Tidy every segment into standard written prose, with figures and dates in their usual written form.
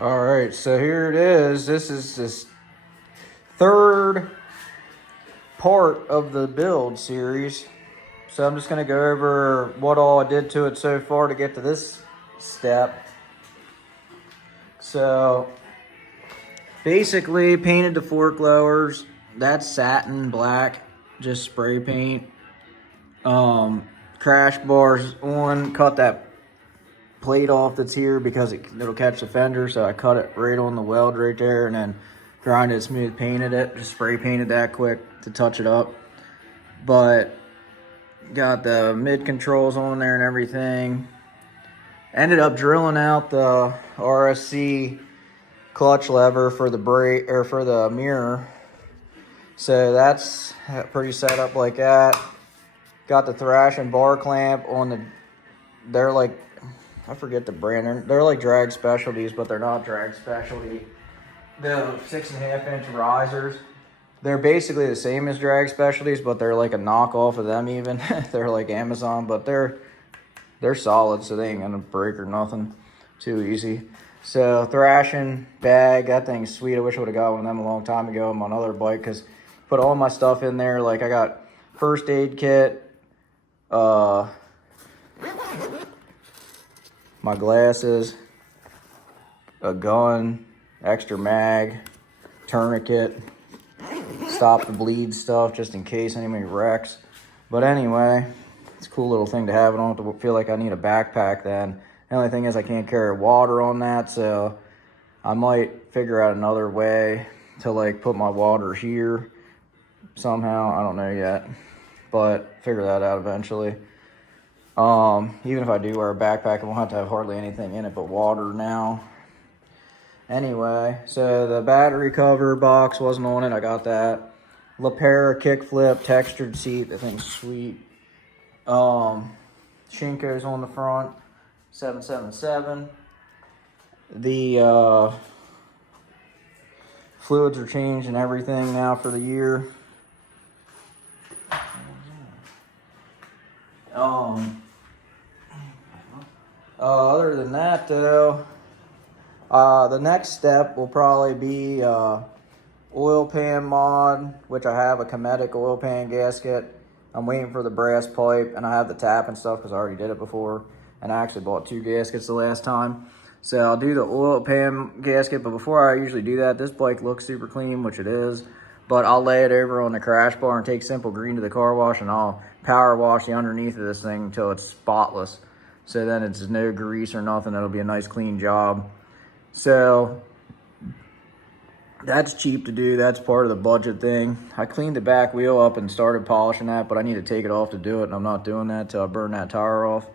All right, so here it is. This is this third part of the build series. So I'm just going to go over what all I did to it so far to get to this step. So basically painted the fork lowers. That's satin black, just spray paint. Crash bars on, cut that plate off that's here because it'll catch the fender, so I cut it right on the weld right there and then grinded it smooth, painted it, just spray painted that quick to touch it up. But got the mid controls on there and everything. Ended up drilling out the RSC clutch lever for the brake or for the mirror, so that's pretty set up like that. Got the thrash and bar clamp on the, they're like, I forget the brand. They're like drag specialties, but they're not drag specialty. The 6.5 inch risers, they're basically the same as drag specialties, but they're like a knockoff of them even. They're like Amazon, but they're solid, so they ain't gonna break or nothing too easy. So thrashing bag, that thing's sweet. I wish I would have got one of them a long time ago on my other bike, because put all my stuff in there. Like I got first aid kit, my glasses, a gun, extra mag, tourniquet, stop the bleed stuff just in case anybody wrecks. But anyway, it's a cool little thing to have. I don't have to feel like I need a backpack then. The only thing is I can't carry water on that, so I might figure out another way to like put my water here somehow. I don't know yet, but figure that out eventually. Even if I do wear a backpack, I won't have to have hardly anything in it but water now. Anyway, so the battery cover box wasn't on it. I got that. LaPera kickflip, textured seat. That thing's sweet. Shinko's on the front. 777. The fluids are changed and everything now for the year. Other than that, though, the next step will probably be oil pan mod, which I have a Cometic oil pan gasket. I'm waiting for the brass pipe, and I have the tap and stuff because I already did it before, and I actually bought 2 gaskets the last time. So I'll do the oil pan gasket, but before I usually do that, this bike looks super clean, which it is, but I'll lay it over on the crash bar and take Simple Green to the car wash, and I'll power wash the underneath of this thing until it's spotless. So then it's no grease or nothing. It'll be a nice clean job. So that's cheap to do. That's part of the budget thing. I cleaned the back wheel up and started polishing that, but I need to take it off to do it, and I'm not doing that till I burn that tire off.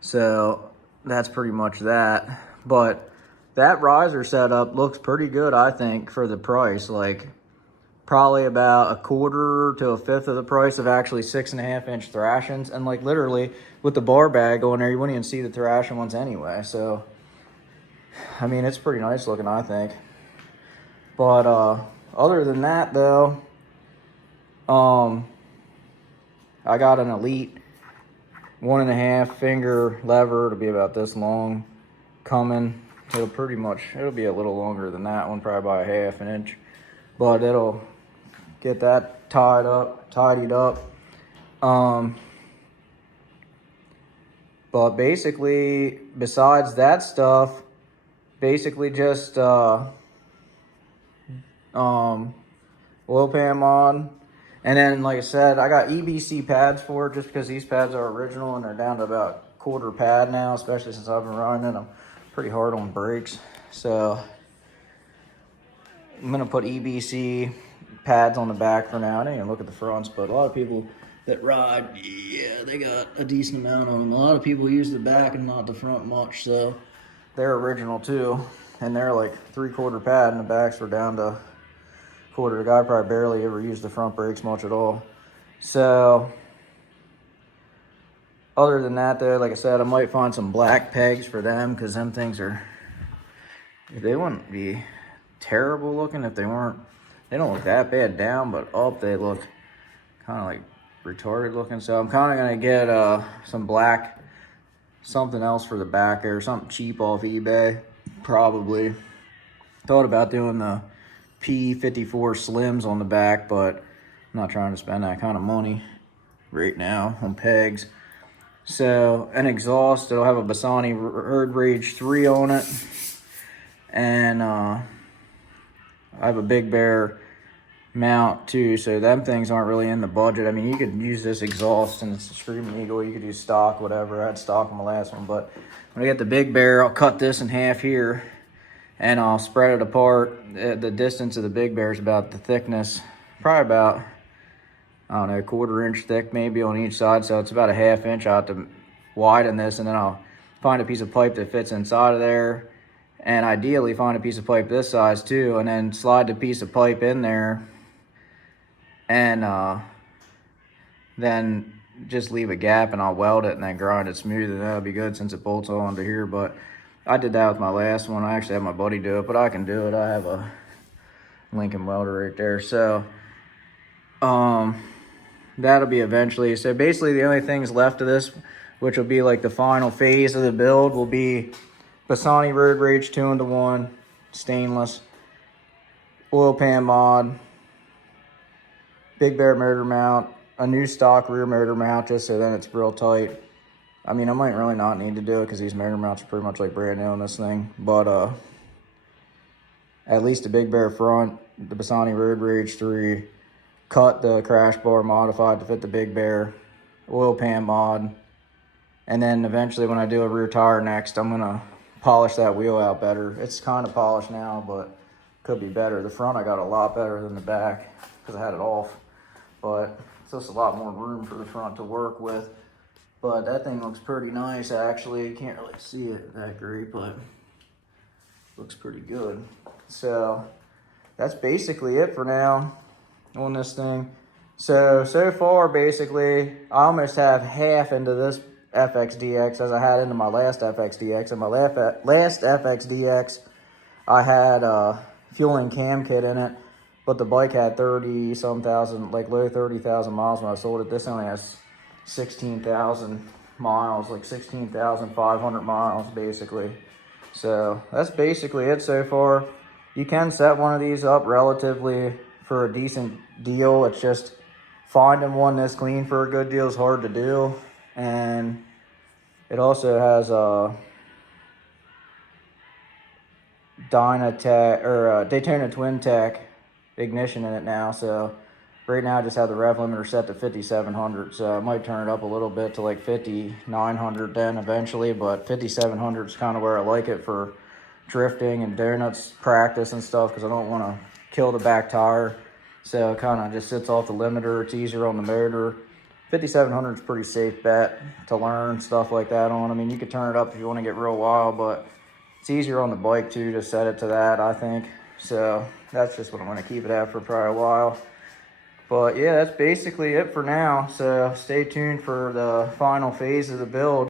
So that's pretty much that. But that riser setup looks pretty good, I think, for the price. Like probably about a quarter to a fifth of the price of actually 6.5 inch thrashings. And like literally with the bar bag on there, you wouldn't even see the thrashing ones anyway. So, I mean, it's pretty nice looking, I think. But other than that, though, I got an Elite 1.5 finger lever to be about this long coming. It'll be a little longer than that one, probably by 1/2 inch. But it'll get that tidied up. But basically, besides that stuff, basically just oil pan mod. And then, like I said, I got EBC pads for it just because these pads are original and they're down to about quarter pad now, especially since I've been riding them pretty hard on brakes. So I'm gonna put EBC pads on the back for now. I didn't even look at the fronts, but a lot of people that ride, yeah, they got a decent amount on them. A lot of people use the back and not the front much, so they're original too. And they're like 3/4 pad, and the backs were down to quarter. The guy probably barely ever used the front brakes much at all. So other than that, though, like I said, I might find some black pegs for them, because them things they wouldn't be terrible looking if they weren't. They don't look that bad down, but up they look kind of like retarded looking. So I'm kind of gonna get some black, something else for the back there, something cheap off eBay probably. Thought about doing the P54 Slims on the back, but I'm not trying to spend that kind of money right now on pegs. So an exhaust, it'll have a Bassani Road Rage 3 on it. And I have a Big Bear mount too, so them things aren't really in the budget. I mean, you could use this exhaust and it's a Screaming Eagle, you could use stock, whatever. I had stock on my last one, but when I get the Big Bear, I'll cut this in half here and I'll spread it apart. The distance of the Big Bear is about the thickness, probably about, I don't know, 1/4 inch thick maybe on each side, so it's about a 1/2 inch. I'll have to widen this, and then I'll find a piece of pipe that fits inside of there, and ideally find a piece of pipe this size too, and then slide the piece of pipe in there, and then just leave a gap, and I'll weld it and then grind it smooth, and that'll be good since it bolts all onto here. But I did that with my last one. I actually had my buddy do it, but I can do it. I have a Lincoln welder right there. So that'll be eventually. So basically the only things left of this, which will be like the final phase of the build, will be Bassani Road Rage 2-in-1 stainless, oil pan mod, Big Bear motor mount, a new stock rear motor mount, just so then it's real tight. I mean, I might really not need to do it because these motor mounts are pretty much like brand new on this thing, but at least a Big Bear front, the Bassani Road Rage 3, cut the crash bar modified to fit the Big Bear, oil pan mod, and then eventually when I do a rear tire next, I'm gonna polish that wheel out better. It's kind of polished now, but could be better. The front I got a lot better than the back because I had it off, but it's just a lot more room for the front to work with. But that thing looks pretty nice actually. You can't really see it that great, but looks pretty good. So that's basically it for now on this thing. So far basically I almost have half into this FXDX as I had into my last FXDX. And my last FXDX I had a fueling cam kit in it, but the bike had 30-some thousand, like low 30,000 miles when I sold it. This only has 16,000 miles, like 16,500 miles basically. So that's basically it so far. You can set one of these up relatively for a decent deal. It's just finding one this clean for a good deal is hard to do. And it also has a Dyna or Daytona Twin Tech ignition in it now. So right now I just have the rev limiter set to 5,700. So I might turn it up a little bit to like 5,900 then eventually, but 5,700 is kind of where I like it for drifting and donuts practice and stuff, because I don't want to kill the back tire. So it kind of just sits off the limiter. It's easier on the motor. 5,700 is a pretty safe bet to learn stuff like that on. I mean, you could turn it up if you want to get real wild, but it's easier on the bike too to set it to that, I think. So that's just what I'm going to keep it at for probably a while. But yeah, that's basically it for now. So stay tuned for the final phase of the build.